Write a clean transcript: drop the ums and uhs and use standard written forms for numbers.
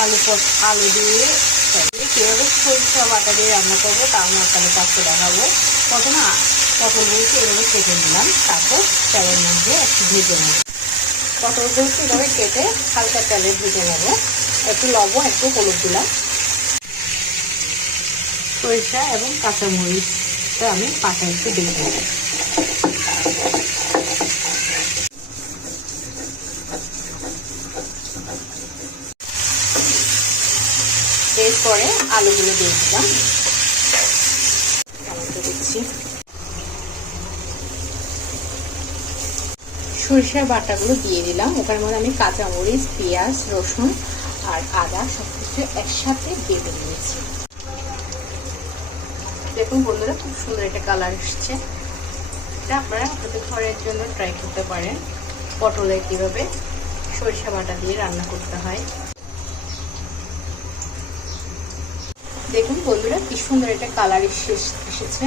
আলু দিয়ে কীভাবে সরিষা বাটা দিয়ে রান্না করবো তা আমি আপনাদের কাছে দেখাবো। প্রথমে পটলগুলোকে এভাবে কেটে নিলাম, তারপর তেলের মধ্যে একটু ভেজে নেব। পটলগুলোকে এভাবে কেটে হালকা তেলে ভেজে নেব। একটু লবণ, একটু হলুদ দিলাম। সরিষা এবং কাঁচামরিচটা আমি পাটা একটু বেটে নেব। এরপরে আলুগুলো দিয়ে দিলাম। দিচ্ছি সরিষার বাটাগুলো দিয়ে দিলাম। ওখানের মধ্যে আমি কাঁচামরিচ, পেঁয়াজ, রসুন আর আদা সবকিছু একসাথে বেটে নিয়েছি। দেখুন বন্ধুরা, খুব সুন্দর একটা কালার এসছে। এটা আপনারা আপনাদের ঘরের জন্য ট্রাই করতে পারেন, পটলে কিভাবে সরিষা বাটা দিয়ে রান্না করতে হয়। দেখুন বন্ধুরা, কি সুন্দর একটা কালার এসেছে।